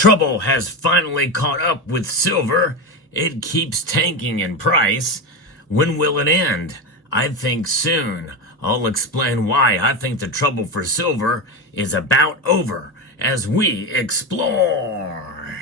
Trouble has finally caught up with silver. It keeps tanking in price. When will it end? I think soon. I'll explain why I think the trouble for silver is about over as we explore.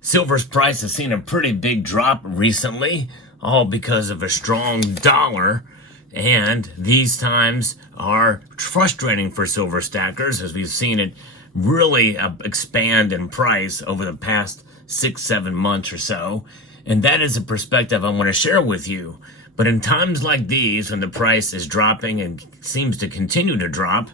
Silver's price has seen a pretty big drop recently, all because of a strong dollar. And these times are frustrating for silver stackers as we've seen it really expand in price over the past 6-7 months or so. And that is a perspective I want to share with you. But in times like these, when the price is dropping and seems to continue to drop,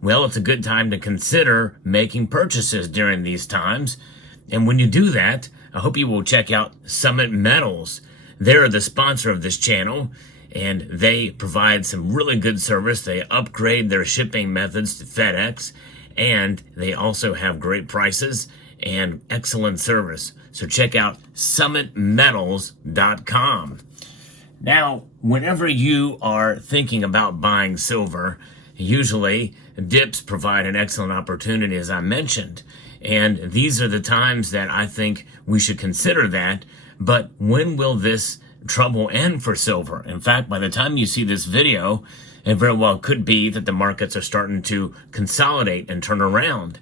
well, it's a good time to consider making purchases during these times. And when you do that, I hope you will check out Summit Metals. They're the sponsor of this channel, and they provide some really good service. They upgrade their shipping methods to FedEx, and they also have great prices and excellent service. So check out summitmetals.com. Now, whenever you are thinking about buying silver, usually dips provide an excellent opportunity, as I mentioned. And these are the times that I think we should consider that. But when will this trouble end for silver? In fact, by the time you see this video, it very well could be that the markets are starting to consolidate and turn around.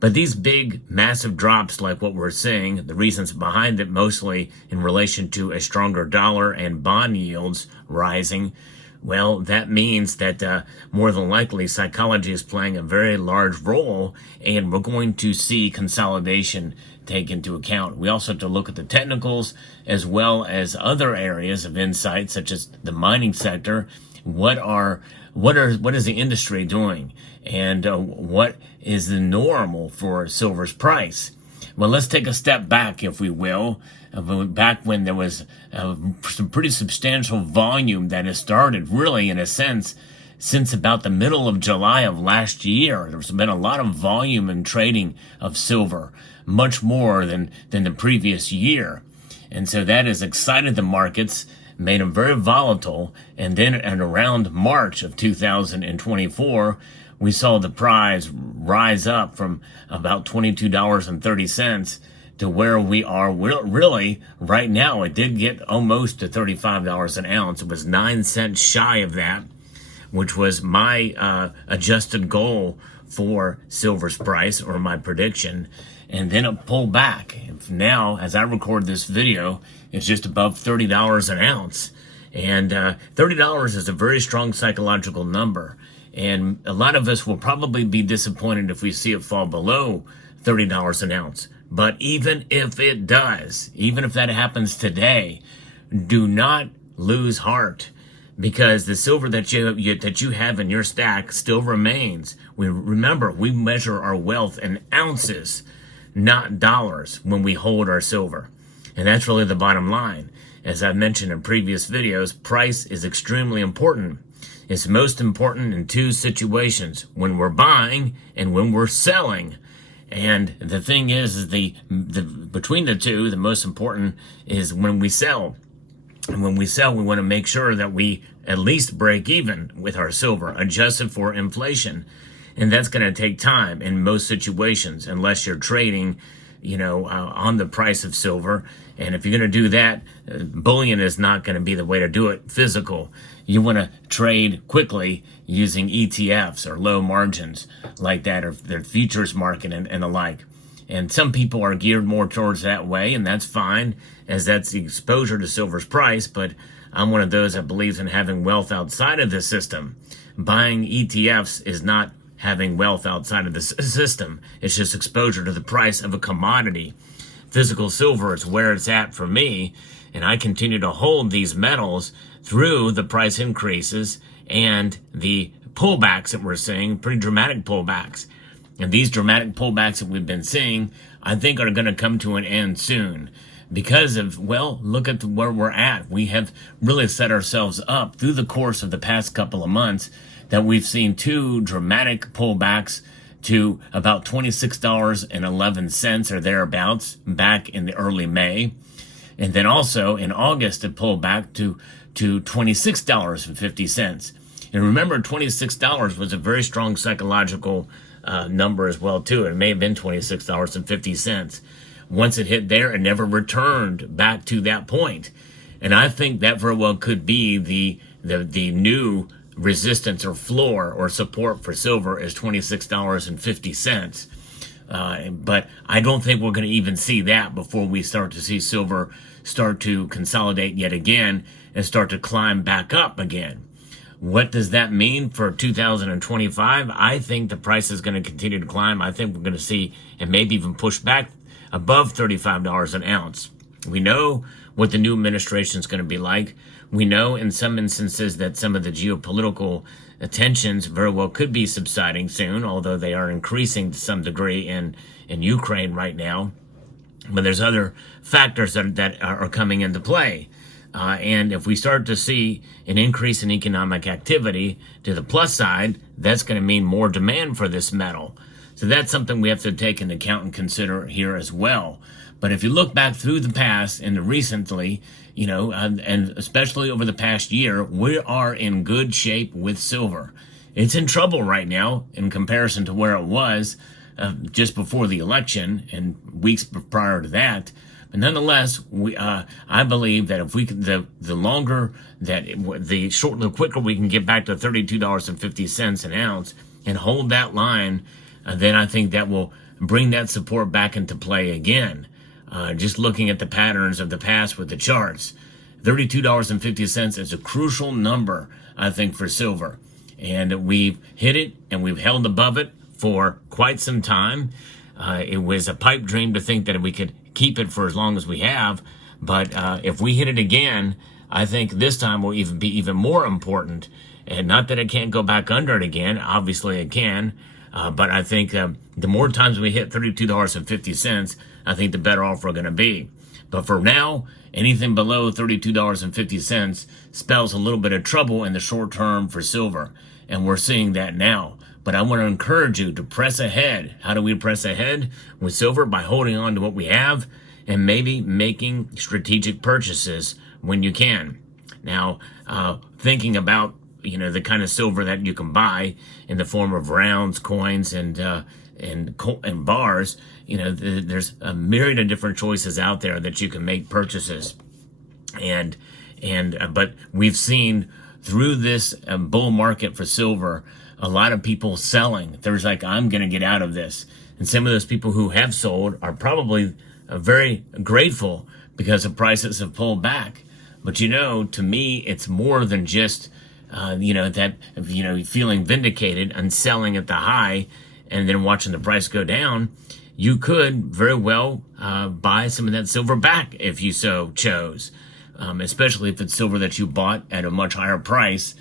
But these big, massive drops like what we're seeing, the reasons behind it mostly in relation to a stronger dollar and bond yields rising, well, that means that more than likely psychology is playing a very large role, and we're going to see consolidation take into account. We also have to look at the technicals as well as other areas of insight, such as the mining sector. What is the industry doing, and what is the normal for silver's price? Well, let's take a step back, if we will, back when there was some pretty substantial volume that has started, really, in a sense, since about the middle of July of last year. There's been a lot of volume in trading of silver, much more than the previous year. And so that has excited the markets, made them very volatile. And then around March of 2024, we saw the price rise up from about $22.30 to where we are really right now. It did get almost to $35 an ounce. It was 9 cents shy of that, which was my adjusted goal for silver's price, or my prediction. And then it pulled back. Now, as I record this video, it's just above $30 an ounce. And $30 is a very strong psychological number. And a lot of us will probably be disappointed if we see it fall below $30 an ounce. But even if it does, even if that happens today, do not lose heart, because the silver that you have in your stack still remains. Remember, we measure our wealth in ounces, not dollars, when we hold our silver. And that's really the bottom line. As I've mentioned in previous videos, price is extremely important. It's most important in two situations: when we're buying and when we're selling. And the thing is between the two, the most important is when we sell. And when we sell, we want to make sure that we at least break even with our silver, adjusted for inflation. And that's going to take time in most situations, unless you're trading, on the price of silver. And if you're going to do that, bullion is not going to be the way to do it. Physical. You want to trade quickly using ETFs or low margins like that, or their futures market and the like. And some people are geared more towards that way, and that's fine, as that's the exposure to silver's price. But I'm one of those that believes in having wealth outside of the system. Buying ETFs is not having wealth outside of the system. It's just exposure to the price of a commodity. Physical silver is where it's at for me, and I continue to hold these metals through the price increases and the pullbacks that we're seeing, pretty dramatic pullbacks. And these dramatic pullbacks that we've been seeing, I think, are going to come to an end soon. Because of, well, look at where we're at. We have really set ourselves up through the course of the past couple of months that we've seen two dramatic pullbacks to about $26.11 or thereabouts back in the early May. And then also in August, it pulled back to $26.50. And remember, $26 was a very strong psychological number as well, too. It may have been $26.50. Once it hit there, it never returned back to that point. And I think that very well could be the new resistance or floor or support for silver is $26.50. But I don't think we're going to even see that before we start to see silver start to consolidate yet again and start to climb back up again. What does that mean for 2025? I think the price is going to continue to climb. I think we're going to see and maybe even push back above $35 an ounce. We know what the new administration is going to be like. We know in some instances that some of the geopolitical tensions very well could be subsiding soon, although they are increasing to some degree in Ukraine right now. But there's other factors that are coming into play. And if we start to see an increase in economic activity to the plus side, that's going to mean more demand for this metal. So that's something we have to take into account and consider here as well. But if you look back through the past and recently, and especially over the past year, we are in good shape with silver. It's in trouble right now in comparison to where it was just before the election and weeks prior to that. But nonetheless, I believe that if we can, the longer that the quicker we can get back to $32.50 an ounce and hold that line, then I think that will bring that support back into play again. Just looking at the patterns of the past with the charts, $32.50 is a crucial number, I think, for silver. And we've hit it and we've held above it for quite some time. It was a pipe dream to think that we could keep it for as long as we have. But if we hit it again, I think this time will even be even more important. And not that it can't go back under it again. Obviously it can. But I think the more times we hit $32.50, I think the better off we're going to be. But for now, anything below $32.50 spells a little bit of trouble in the short term for silver. And we're seeing that now. But I want to encourage you to press ahead. How do we press ahead with silver? By holding on to what we have and maybe making strategic purchases when you can. Now, thinking about the kind of silver that you can buy in the form of rounds, coins, and bars. There's a myriad of different choices out there that you can make purchases, but we've seen through this bull market for silver a lot of people selling. There's like, I'm going to get out of this, and some of those people who have sold are probably very grateful because the prices have pulled back. But to me, it's more than just feeling vindicated and selling at the high and then watching the price go down. You could very well buy some of that silver back if you so chose, especially if it's silver that you bought at a much higher price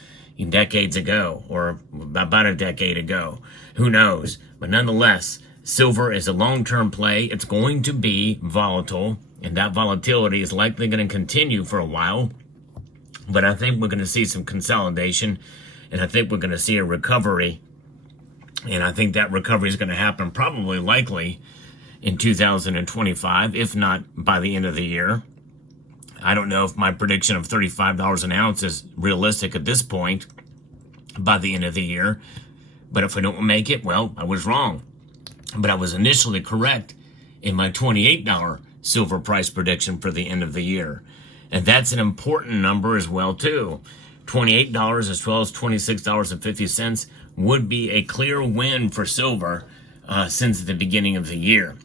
decades ago or about a decade ago. Who knows? But nonetheless, silver is a long-term play. It's going to be volatile, and that volatility is likely going to continue for a while. But I think we're going to see some consolidation, and I think we're going to see a recovery. And I think that recovery is going to happen probably likely in 2025, if not by the end of the year. I don't know if my prediction of $35 an ounce is realistic at this point by the end of the year. But if I don't make it, well, I was wrong. But I was initially correct in my $28 silver price prediction for the end of the year. And that's an important number as well, too. $28 as well as $26.50 would be a clear win for silver since the beginning of the year.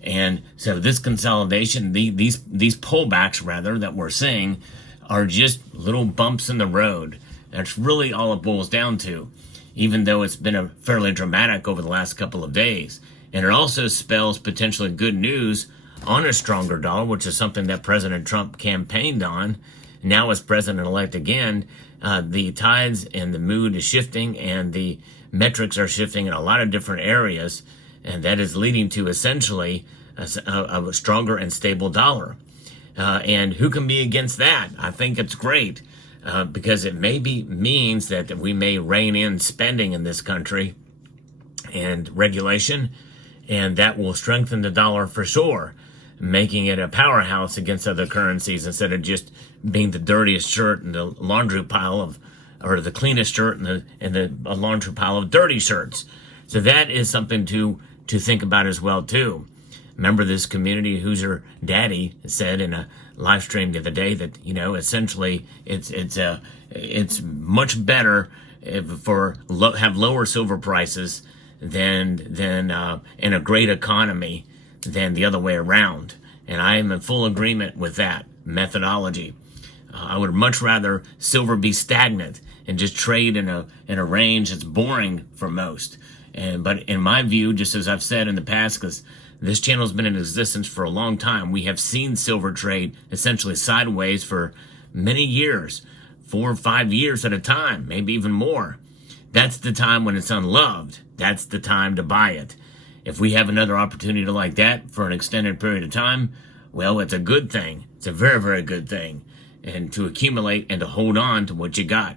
And so this consolidation, these pullbacks, rather, that we're seeing are just little bumps in the road. That's really all it boils down to, even though it's been a fairly dramatic over the last couple of days. And it also spells potentially good news on a stronger dollar, which is something that President Trump campaigned on. Now as president-elect again, the tides and the mood is shifting and the metrics are shifting in a lot of different areas, and that is leading to essentially a stronger and stable dollar. And who can be against that? I think it's great because it maybe means that we may rein in spending in this country and regulation, and that will strengthen the dollar for sure, making it a powerhouse against other currencies instead of just being the dirtiest shirt in the laundry pile or the cleanest shirt in a laundry pile of dirty shirts. So that is something to think about as well too. Remember, this community Hoosier Daddy said in a live stream the other day that, you know, essentially it's much better have lower silver prices than in a great economy than the other way around. And I am in full agreement with that methodology. I would much rather silver be stagnant and just trade in a range that's boring for most. But in my view, just as I've said in the past, because this channel has been in existence for a long time, we have seen silver trade essentially sideways for many years, 4 or 5 years at a time, maybe even more. That's the time when it's unloved. That's the time to buy it. If we have another opportunity like that for an extended period of time, well, it's a good thing. It's a very, very good thing. And to accumulate and to hold on to what you got.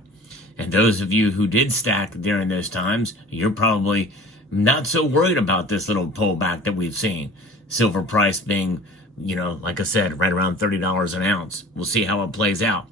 And those of you who did stack during those times, you're probably not so worried about this little pullback that we've seen. Silver price being, you know, like I said, right around $30 an ounce. We'll see how it plays out.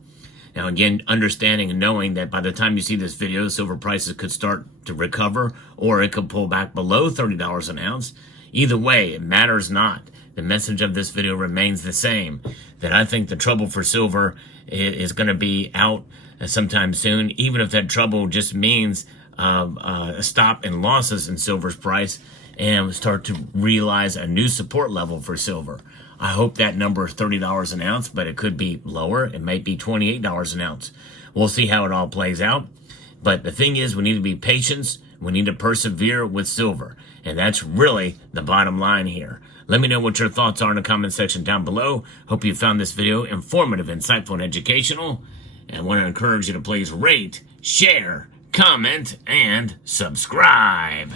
Now, again, understanding and knowing that by the time you see this video, silver prices could start to recover, or it could pull back below $30 an ounce. Either way, it matters not. The message of this video remains the same, that I think the trouble for silver is going to be out sometime soon, even if that trouble just means a stop in losses in silver's price and start to realize a new support level for silver. I hope that number is $30 an ounce, but it could be lower. It might be $28 an ounce. We'll see how it all plays out. But the thing is, we need to be patient. We need to persevere with silver. And that's really the bottom line here. Let me know what your thoughts are in the comment section down below. Hope you found this video informative, insightful, and educational. And I want to encourage you to please rate, share, comment, and subscribe.